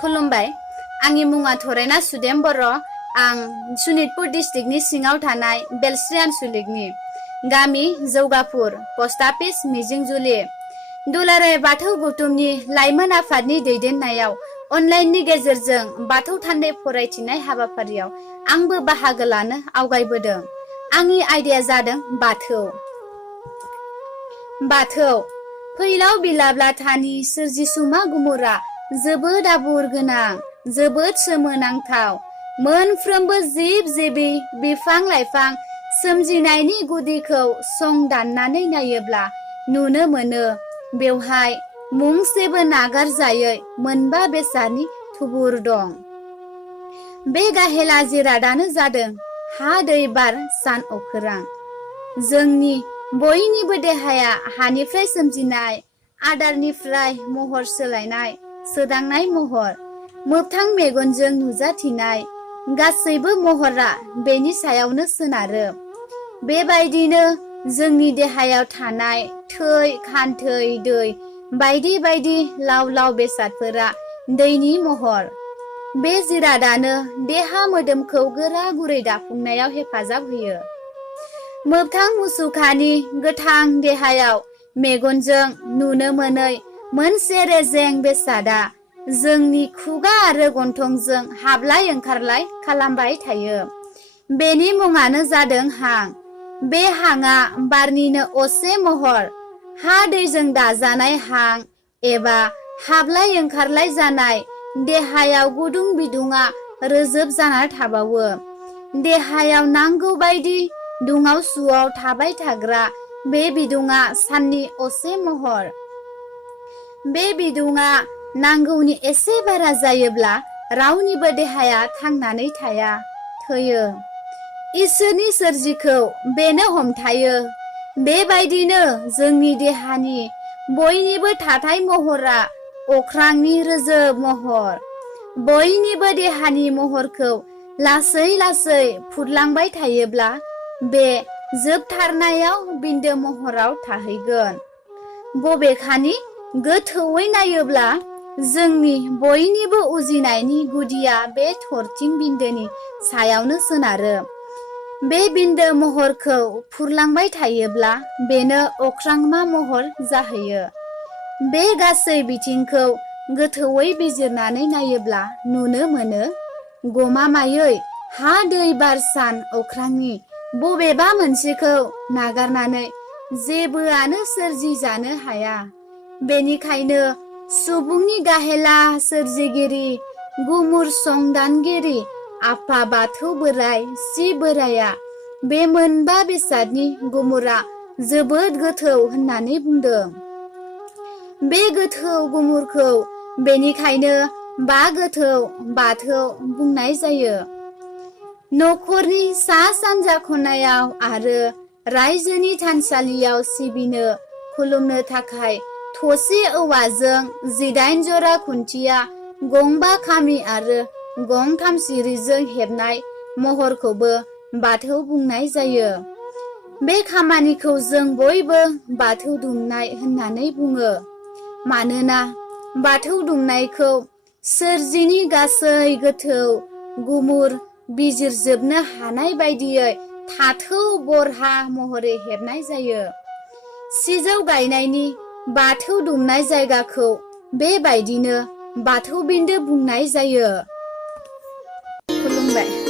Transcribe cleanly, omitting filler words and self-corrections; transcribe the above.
खुलुमबाय आंनि मुङा थरायना सुदेम बर' आं सनितपुर डिस्ट्रिक्टनि सिङाव थानाय बेलस्रि आनसलिकनि गामि जौगापुर पोस्ट अफिस मिजिंजुलि दुलाराय बाथौ गौथुमनि लाइमोन आफादनि दैदेननायाव अनलाइननि गेजेरजों बाथौ थान्दै फरायथिनाय हाबाफारियाव आंबो बाहागो लानो आवगायबोदों। आंनि आयदाया जादों बाथौ फैलाव बिलाब्लाथानि सोरजिसुमा गुमुरा जोबोद आबुर गोनां, जोबोद सोमोनांथाव। मोनफ्रोमबो जिब जिबि बिफां लाइफां सोमजिनायनि गुदिखौ संदाननानै नायोब्ला नुनो मोनो बेवहाय मुंसेबो नागारजायै मोनबा बेसादनि थुबुर दं। बे गाहेला जिरादानो जादों हा दै बार सान अखोरां। जोंनि बयनिबो देहाया हानिफ्राय सोमजिनाय, आदारनिफ्राय महर सोलायनाय, सोदांनाय महर, मोगथां मेगनजों नुजाथिनाय गासैबो महरा बेनि सायावनो सोनारो। बेबायदिनो जोंनि देहायाव थानाय थै, खान्थै, दै बायदि बायदि लाव लाव बेसादफोरा दैनि महर। बे जिरादानो देहा मोदोमखौ गोरा गुरै दाफुंनायाव हेफाजाब होयो। मोगथां मुसुखानि गोथां देहायाव मेगनजों नुनो मोनै मोनसे रेजें बेसादा जोंनि खुगा आरो गन्थंजों हाबलाय ओंखारलाय खालामबाय थायो। बेनि मुङानो जादों हां। बे हांआ बारनिनो असे महर। हा दैजों दाजानाय हां एबा हाबलाय ओंखारलाय जानाय देहायाव गुदुं बिदुङा रोजोब जाना थाबावो। देहायाव नांगौ बायदि दुङाव सुवाव थाबाय थाग्रा बे बिदुङा साननि असे महर। बे बिदुङा नांगौनि एसे बारा जायोब्ला रावनिबो देहाया थांनानै थाया, थैयो। इसोरनि सोरजिखौ बेनो हमथायो। बेबायदिनो जोंनि देहानि बयनिबो थाथाय महरा अख्रांनि रोजोब महर। बयनिबो देहानि महरखौ लासै लासै फुरलांबाय थायोब्ला बे जोबथारनायाव बिन्दो महराव थाहैगोन। बबेखानि गोथौयै नायोब्ला जोंनि बयनिबो उजिनायनि गुदिया बे थरथिं बिन्दोनि सायावनो सोनारो। बे बिन्दो महरखौ फुरलांबाय थायोब्ला बेनो अख्रांमा महर जाहैयो। बे गासै बिथिंखौ गोथौयै बिजिरनानै नायोब्ला नुनो मोनो गमामायै हा दै बार सान अख्रांनि बबेबा मोनसेखौ नागारनानै जेबोआनो सोरजिजानो हाया। बेनिखायनो सुबुंनि गाहेला सोरजिगिरि गुमुर संदानगिरि आफा बाथौ बोराइ शिब बोराइया बे मोनबा बेसादनि गुमुरा जोबोद गोथौ होननानै बुंदों। बे गोथौ गुमुरखौ बेनिखायनो बा गोथौ बाथौ बुंनाय जायो। नखरनि सा सानजा खनायाव आरो रायजोनि थानसालियाव सिबिनो खुलुमनो थाखाय थसे औवाजों 18 जरा खुन्थिया, गंबा खामि आरो गंथाम सिरिजों हेबनाय महरखौबो बाथौ बुंनाय जायो। बे खामानिखौ जों बयबो बाथौ दुमनाय होननानै बुङो। मानोना बाथौ दुमनायखौ सोरजिनि गासै गोथौ गुमुर बिजिरजोबनो हानाय बायदियै थाथौ बरहा महरै हेबनाय जायो। सिजौ गायनायनि बाथौ दुमनाय जायगाखौ बेबायदिनो बाथौ बिन्दो बुंनाय जायो। खुलुमबाय।